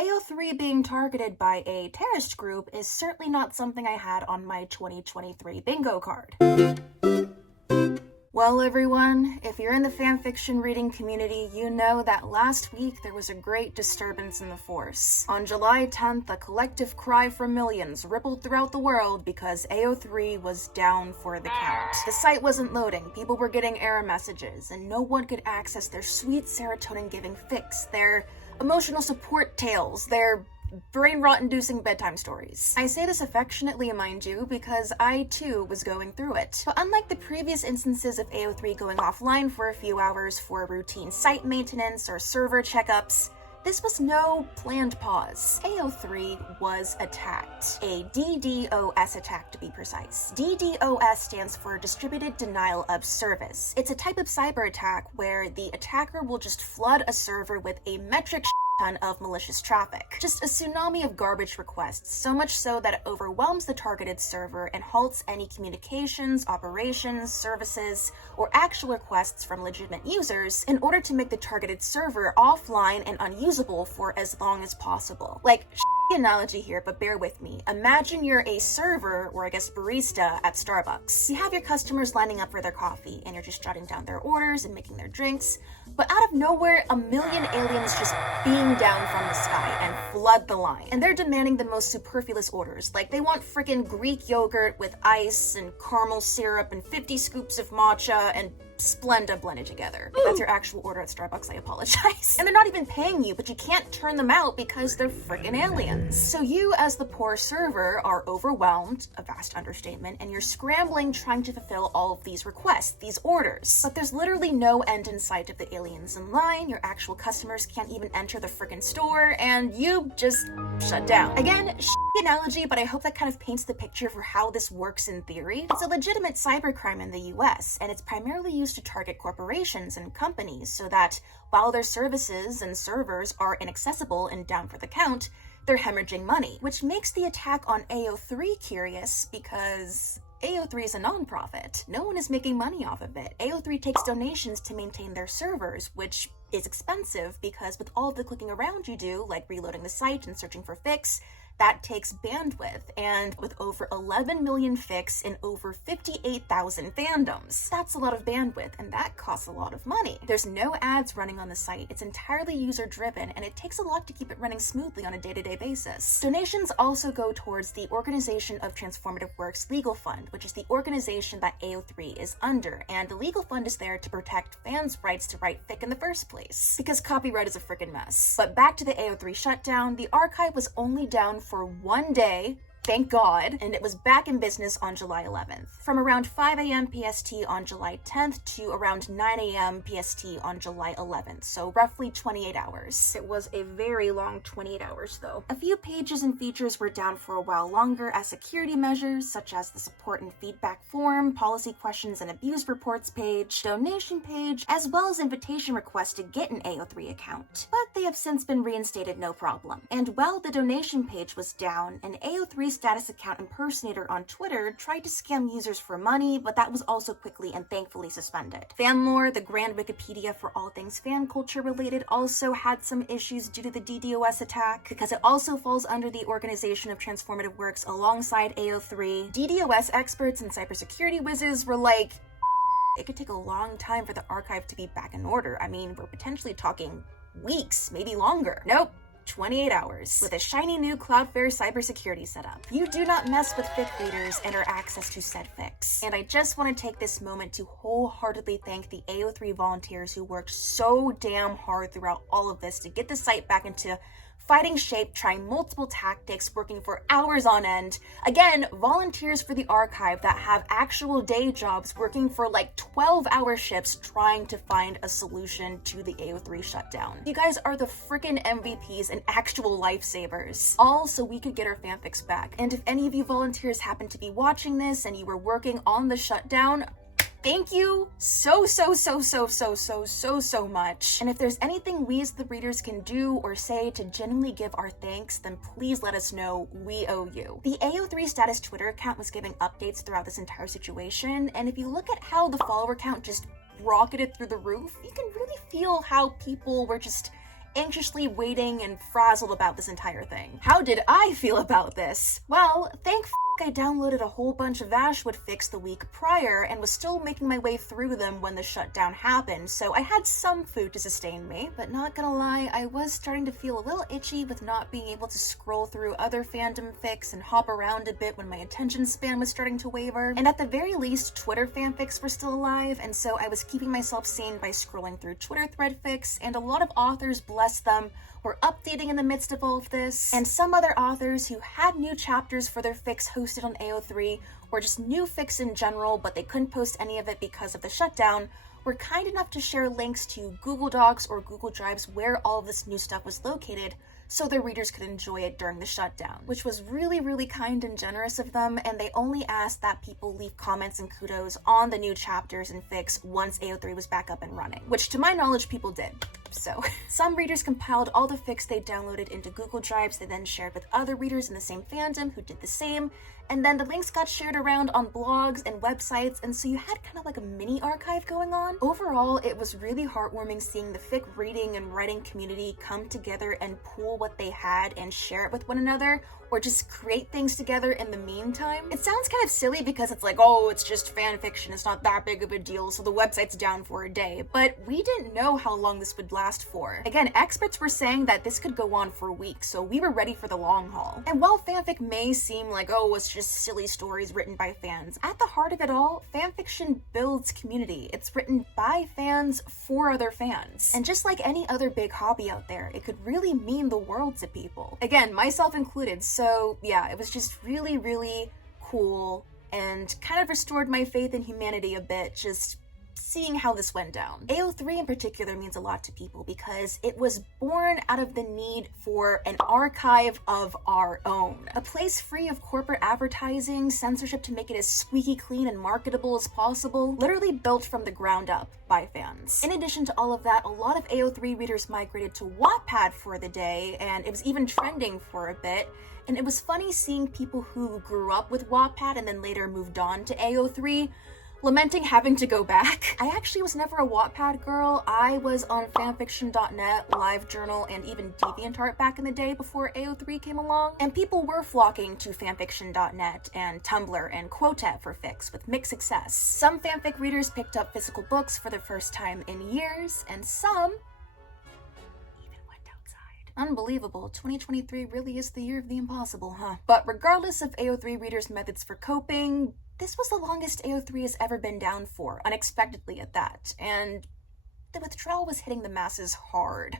AO3 being targeted by a terrorist group is certainly not something I had on my 2023 bingo card. Well, everyone, if you're in the fanfiction reading community, you know that last week there was a great disturbance in the force. On July 10th, a collective cry from millions rippled throughout the world because AO3 was down for the count. The site wasn't loading, people were getting error messages, and no one could access their sweet serotonin-giving fix, their emotional support tales, their brain rot-inducing bedtime stories. I say this affectionately, mind you, because I too was going through it. But unlike the previous instances of AO3 going offline for a few hours for routine site maintenance or server checkups, this was no planned pause. AO3 was attacked. A DDoS attack, to be precise. DDoS stands for Distributed Denial of Service. It's a type of cyber attack where the attacker will just flood a server with a metric ton of malicious traffic. Just a tsunami of garbage requests, so much so that it overwhelms the targeted server and halts any communications, operations, services, or actual requests from legitimate users in order to make the targeted server offline and unusable for as long as possible. Like, analogy here, but bear with me. Imagine you're a server, or I guess barista, at Starbucks. You have your customers lining up for their coffee, and you're just jotting down their orders and making their drinks, but out of nowhere, a million aliens just beam down from the sky and flood the line. And they're demanding the most superfluous orders. Like, they want freaking Greek yogurt with ice and caramel syrup and 50 scoops of matcha and Splenda blended together. If that's your actual order at Starbucks, I apologize. And they're not even paying you, but you can't turn them out because they're freaking aliens. So you, as the poor server, are overwhelmed, a vast understatement, and you're scrambling trying to fulfill all of these requests, these orders. But there's literally no end in sight of the aliens in line, your actual customers can't even enter the freaking store, and you just shut down. Again, analogy, but I hope that kind of paints the picture for how this works in theory. It's a legitimate cybercrime in the US, and it's primarily used to target corporations and companies so that while their services and servers are inaccessible and down for the count, they're hemorrhaging money, which makes the attack on AO3 curious because AO3 is a non-profit. No one is making money off of it. AO3 takes donations to maintain their servers, which is expensive because with all of the clicking around you do, like reloading the site and searching for fix, that takes bandwidth, and with over 11 million fics in over 58,000 fandoms, that's a lot of bandwidth, and that costs a lot of money. There's no ads running on the site, it's entirely user-driven, and it takes a lot to keep it running smoothly on a day-to-day basis. Donations also go towards the Organization of Transformative Works Legal Fund, which is the organization that AO3 is under, and the legal fund is there to protect fans' rights to write fic in the first place, because copyright is a freaking mess. But back to the AO3 shutdown, the archive was only down for 1 day, thank God, and it was back in business on July 11th. From around 5 a.m. PST on July 10th to around 9 a.m. PST on July 11th, so roughly 28 hours. It was a very long 28 hours though. A few pages and features were down for a while longer as security measures, such as the support and feedback form, policy questions and abuse reports page, donation page, as well as invitation requests to get an AO3 account. But they have since been reinstated no problem. And while the donation page was down, an AO3 status account impersonator on Twitter tried to scam users for money, but that was also quickly and thankfully suspended. Fanlore, the grand Wikipedia for all things fan culture related, also had some issues due to the DDoS attack, because it also falls under the Organization of Transformative Works alongside AO3. DDoS experts and cybersecurity whizzes were like, it could take a long time for the archive to be back in order. I mean, we're potentially talking weeks, maybe longer. Nope. 28 hours, with a shiny new Cloudflare cybersecurity setup. You do not mess with fic readers and our access to said fics. And I just want to take this moment to wholeheartedly thank the AO3 volunteers who worked so damn hard throughout all of this to get the site back into fighting shape, trying multiple tactics, working for hours on end. Again, volunteers for the archive that have actual day jobs working for like 12-hour shifts trying to find a solution to the AO3 shutdown. You guys are the freaking MVPs and actual lifesavers. All so we could get our fanfics back. And if any of you volunteers happen to be watching this and you were working on the shutdown, thank you so much. And if there's anything we as the readers can do or say to genuinely give our thanks, then please let us know. We owe you. The AO3 status Twitter account was giving updates throughout this entire situation, and if you look at how the follower count just rocketed through the roof, you can really feel how people were just anxiously waiting and frazzled about this entire thing. How did I feel about this? Well, I downloaded a whole bunch of Ashwood fics the week prior and was still making my way through them when the shutdown happened, so I had some food to sustain me. But not gonna lie, I was starting to feel a little itchy with not being able to scroll through other fandom fics and hop around a bit when my attention span was starting to waver. And at the very least, Twitter fanfics were still alive, and so I was keeping myself sane by scrolling through Twitter thread fics, and a lot of authors, bless them, were updating in the midst of all of this, and some other authors who had new chapters for their fics hosted on AO3, or just new fics in general, but they couldn't post any of it because of the shutdown, were kind enough to share links to Google Docs or Google Drives where all of this new stuff was located, so their readers could enjoy it during the shutdown, which was really, really kind and generous of them, and they only asked that people leave comments and kudos on the new chapters and fics once AO3 was back up and running, which to my knowledge people did. So, some readers compiled all the fics they downloaded into Google Drives they then shared with other readers in the same fandom who did the same, and then the links got shared around on blogs and websites, and so you had kind of like a mini archive going on. Overall, it was really heartwarming seeing the fic reading and writing community come together and pool what they had and share it with one another, or just create things together in the meantime. It sounds kind of silly because it's like, oh, it's just fan fiction, it's not that big of a deal, so the website's down for a day, but we didn't know how long this would last for. Again, experts were saying that this could go on for weeks, so we were ready for the long haul. And while fanfic may seem like, oh, it's just silly stories written by fans, at the heart of it all, fanfiction builds community. It's written by fans for other fans. And just like any other big hobby out there, it could really mean the world to people. Again, myself included, so yeah, it was just really, really cool and kind of restored my faith in humanity a bit, just seeing how this went down. AO3 in particular means a lot to people because it was born out of the need for an archive of our own. A place free of corporate advertising, censorship to make it as squeaky clean and marketable as possible, literally built from the ground up by fans. In addition to all of that, a lot of AO3 readers migrated to Wattpad for the day, and it was even trending for a bit. And it was funny seeing people who grew up with Wattpad and then later moved on to AO3 lamenting having to go back. I actually was never a Wattpad girl. I was on fanfiction.net, LiveJournal, and even DeviantArt back in the day before AO3 came along. And people were flocking to fanfiction.net and Tumblr and Quotet for fics with mixed success. Some fanfic readers picked up physical books for the first time in years, and some unbelievable. 2023 really is the year of the impossible, huh? But regardless of AO3 readers' methods for coping, this was the longest AO3 has ever been down for, unexpectedly at that, and the withdrawal was hitting the masses hard.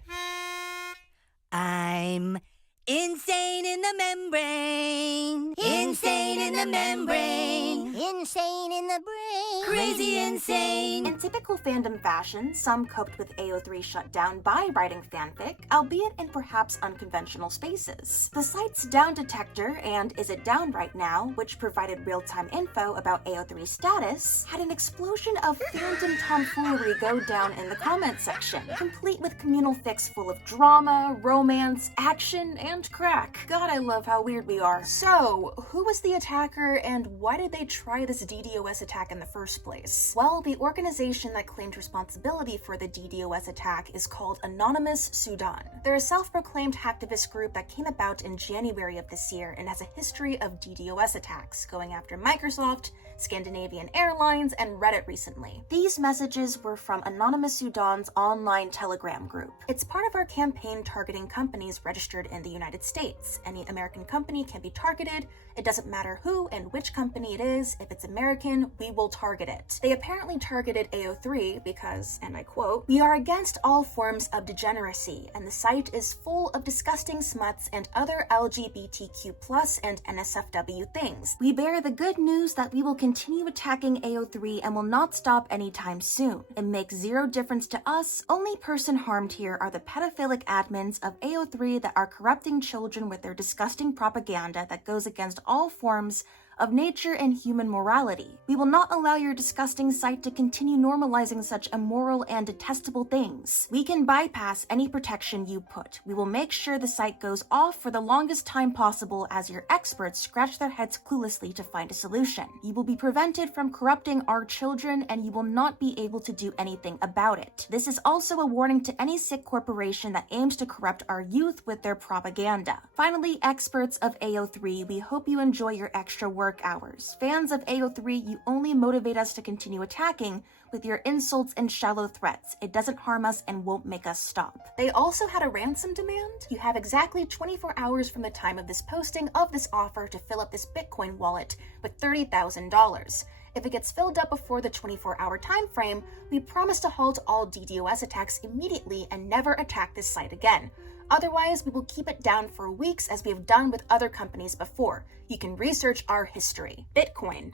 I'm insane in the membrane. Insane in the membrane. Insane in the brain. Crazy insane. In typical fandom fashion, some coped with AO3 shutdown by writing fanfic, albeit in perhaps unconventional spaces. The site's Down Detector and Is It Down Right Now, which provided real-time info about AO3 status, had an explosion of fandom tomfoolery go down in the comment section, complete with communal fics full of drama, romance, action, and crack. God, I love how weird we are. So, who was the attacker and why did they try this DDoS attack in the first place? Well, the organization that claimed responsibility for the DDoS attack is called Anonymous Sudan. They're a self-proclaimed hacktivist group that came about in January of this year and has a history of DDoS attacks, going after Microsoft, Scandinavian Airlines, and Reddit recently. These messages were from Anonymous Sudan's online Telegram group. It's part of our campaign targeting companies registered in the United States. Any American company can be targeted. It doesn't matter who and which company it is. If it's American, we will target it. They apparently targeted AO3 because, and I quote, "We are against all forms of degeneracy, and the site is full of disgusting smuts and other LGBTQ+ and NSFW things. We bear the good news that we will continue attacking AO3 and will not stop anytime soon. It makes zero difference to us. Only person harmed here are the pedophilic admins of AO3 that are corrupting children with their disgusting propaganda that goes against all forms of nature and human morality. We will not allow your disgusting site to continue normalizing such immoral and detestable things. We can bypass any protection you put. We will make sure the site goes off for the longest time possible as your experts scratch their heads cluelessly to find a solution. You will be prevented from corrupting our children, and you will not be able to do anything about it. This is also a warning to any sick corporation that aims to corrupt our youth with their propaganda. Finally, experts of AO3, we hope you enjoy your extra work hours. Fans of AO3, you only motivate us to continue attacking with your insults and shallow threats. It doesn't harm us and won't make us stop. They also had a ransom demand. You have exactly 24 hours from the time of this posting of this offer to fill up this Bitcoin wallet with $30,000. If it gets filled up before the 24-hour time frame, we promise to halt all DDoS attacks immediately and never attack this site again. Otherwise, we will keep it down for weeks as we have done with other companies before. You can research our history. Bitcoin.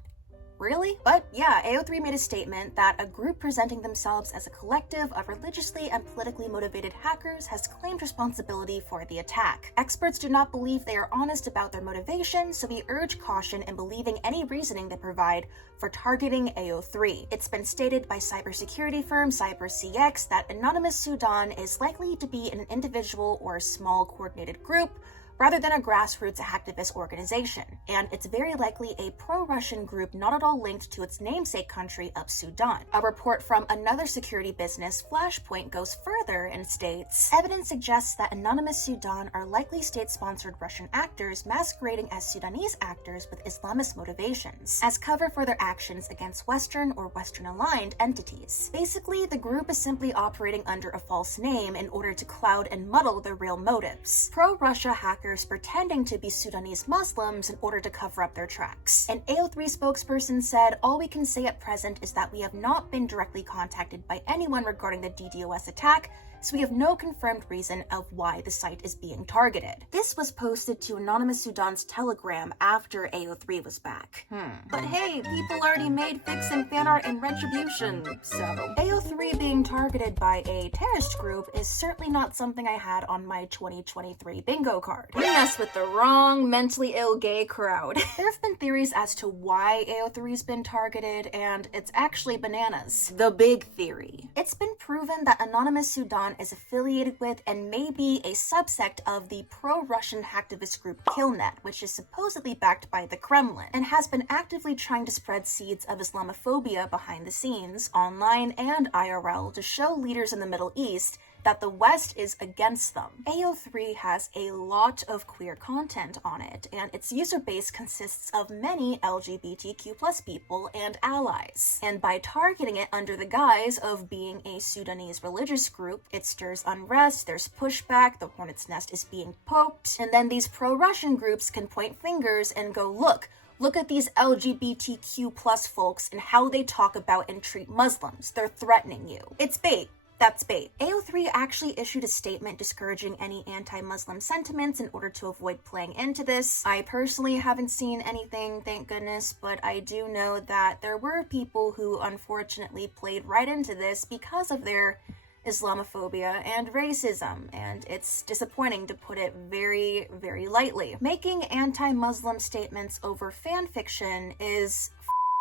Really? But yeah, AO3 made a statement that a group presenting themselves as a collective of religiously and politically motivated hackers has claimed responsibility for the attack. Experts do not believe they are honest about their motivation, so we urge caution in believing any reasoning they provide for targeting AO3. It's been stated by cybersecurity firm CyberCX that Anonymous Sudan is likely to be an individual or a small coordinated group rather than a grassroots hacktivist organization, and it's very likely a pro-Russian group not at all linked to its namesake country of Sudan. A report from another security business, Flashpoint, goes further and states, evidence suggests that Anonymous Sudan are likely state-sponsored Russian actors masquerading as Sudanese actors with Islamist motivations, as cover for their actions against Western or Western-aligned entities. Basically, the group is simply operating under a false name in order to cloud and muddle their real motives. Pro-Russia hackers pretending to be Sudanese Muslims in order to cover up their tracks. An AO3 spokesperson said, all we can say at present is that we have not been directly contacted by anyone regarding the DDoS attack, so we have no confirmed reason of why the site is being targeted. This was posted to Anonymous Sudan's Telegram after AO3 was back. But hey, people already made fics and fan art in retribution, so AO3 being targeted by a terrorist group is certainly not something I had on my 2023 bingo card. You mess with the wrong mentally ill gay crowd. There have been theories as to why AO3's been targeted, and it's actually bananas. The big theory. It's been proven that Anonymous Sudan is affiliated with and may be a subsect of the pro-Russian hacktivist group Killnet, which is supposedly backed by the Kremlin, and has been actively trying to spread seeds of Islamophobia behind the scenes, online and IRL, to show leaders in the Middle East that the West is against them. AO3 has a lot of queer content on it, and its user base consists of many LGBTQ+ people and allies. And by targeting it under the guise of being a Sudanese religious group, it stirs unrest, there's pushback, the hornet's nest is being poked, and then these pro-Russian groups can point fingers and go, Look at these LGBTQ+ folks and how they talk about and treat Muslims. They're threatening you. It's bait. That's bait. AO3 actually issued a statement discouraging any anti-Muslim sentiments in order to avoid playing into this. I personally haven't seen anything, thank goodness, but I do know that there were people who unfortunately played right into this because of their Islamophobia and racism, and it's disappointing to put it very, very lightly. Making anti-Muslim statements over fanfiction is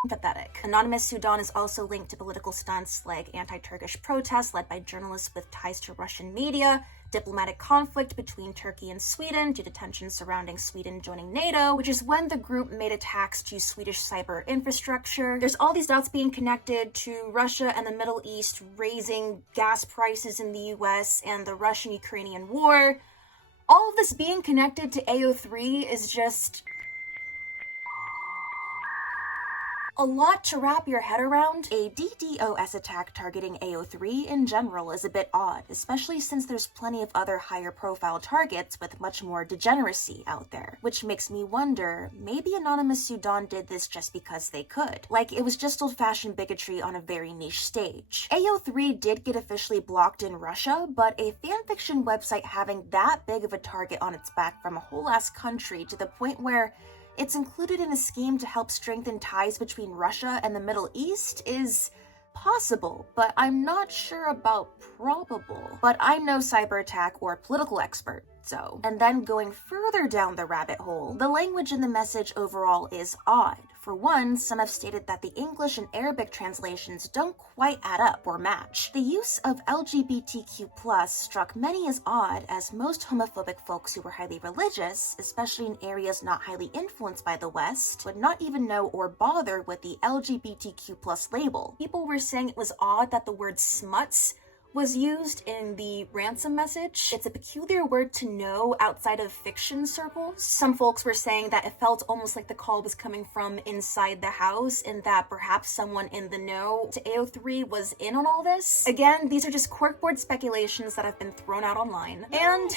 pathetic. Anonymous Sudan is also linked to political stunts like anti-Turkish protests led by journalists with ties to Russian media, diplomatic conflict between Turkey and Sweden due to tensions surrounding Sweden joining NATO, which is when the group made attacks to Swedish cyber infrastructure. There's all these dots being connected to Russia and the Middle East raising gas prices in the US and the Russian-Ukrainian war. All of this being connected to AO3 is just a lot to wrap your head around. A DDoS attack targeting AO3 in general is a bit odd, especially since there's plenty of other higher profile targets with much more degeneracy out there, which makes me wonder, maybe Anonymous Sudan did this just because they could. Like, it was just old-fashioned bigotry on a very niche stage. AO3 did get officially blocked in Russia, but a fanfiction website having that big of a target on its back from a whole ass country to the point where it's included in a scheme to help strengthen ties between Russia and the Middle East is possible, but I'm not sure about probable. But I'm no cyber attack or political expert. So, and then going further down the rabbit hole, the language in the message overall is odd. For one, some have stated that the English and Arabic translations don't quite add up or match. The use of LGBTQ+ struck many as odd, as most homophobic folks who were highly religious, especially in areas not highly influenced by the West, would not even know or bother with the LGBTQ+ label. People were saying it was odd that the word smuts was used in the ransom message. It's a peculiar word to know outside of fiction circles. Some folks were saying that it felt almost like the call was coming from inside the house, and that perhaps someone in the know to AO3 was in on all this. Again, these are just corkboard speculations that have been thrown out online. And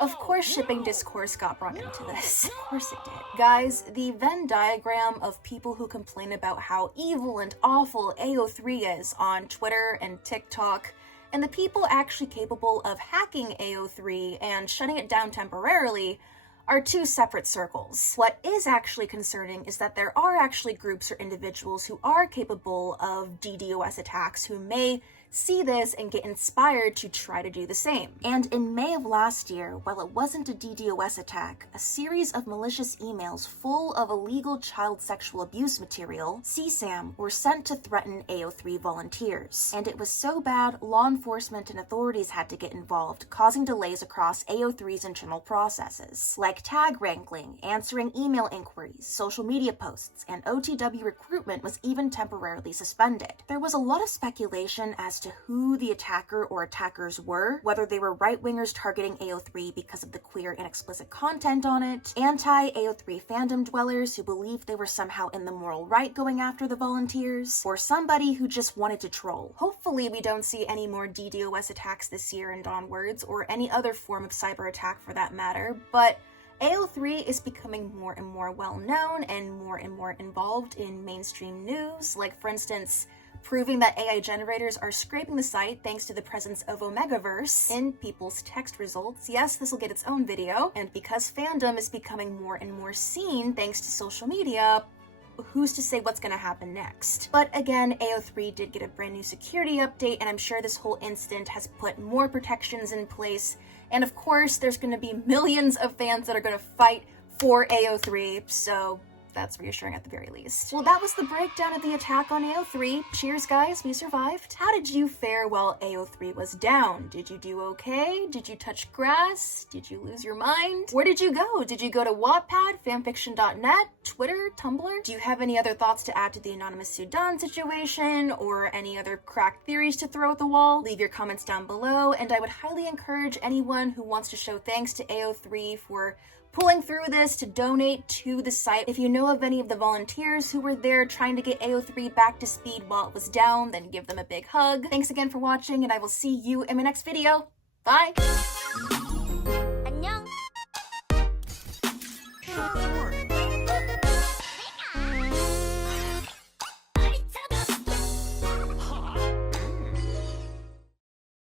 of course, shipping discourse got brought into this. Of course it did. Guys, the Venn diagram of people who complain about how evil and awful AO3 is on Twitter and TikTok, and the people actually capable of hacking AO3 and shutting it down temporarily, are two separate circles. What is actually concerning is that there are actually groups or individuals who are capable of DDoS attacks who may see this and get inspired to try to do the same. And in May of last year, while it wasn't a DDoS attack, a series of malicious emails full of illegal child sexual abuse material, CSAM, were sent to threaten AO3 volunteers. And it was so bad, law enforcement and authorities had to get involved, causing delays across AO3's internal processes, like tag wrangling, answering email inquiries, social media posts, and OTW recruitment was even temporarily suspended. There was a lot of speculation as to who the attacker or attackers were, whether they were right-wingers targeting AO3 because of the queer and explicit content on it, anti-AO3 fandom dwellers who believed they were somehow in the moral right going after the volunteers, or somebody who just wanted to troll. Hopefully we don't see any more DDoS attacks this year and onwards, or any other form of cyber attack for that matter, but AO3 is becoming more and more well-known and more involved in mainstream news, like for instance, proving that AI generators are scraping the site thanks to the presence of Omegaverse in people's text results. Yes, this will get its own video, and because fandom is becoming more and more seen thanks to social media, who's to say what's gonna happen next? But again, AO3 did get a brand new security update, and I'm sure this whole incident has put more protections in place, and of course, there's gonna be millions of fans that are gonna fight for AO3, so that's reassuring at the very least. Well, that was the breakdown of the attack on AO3. Cheers, guys, we survived. How did you fare while AO3 was down? Did you do okay? Did you touch grass? Did you lose your mind? Where did you go? Did you go to Wattpad, fanfiction.net, Twitter, Tumblr? Do you have any other thoughts to add to the anonymous Sudan situation, or any other cracked theories to throw at the wall? Leave your comments down below, and I would highly encourage anyone who wants to show thanks to AO3 for pulling through this to donate to the site. If you know of any of the volunteers who were there trying to get AO3 back to speed while it was down, then give them a big hug. Thanks again for watching, and I will see you in my next video. Bye! 안녕.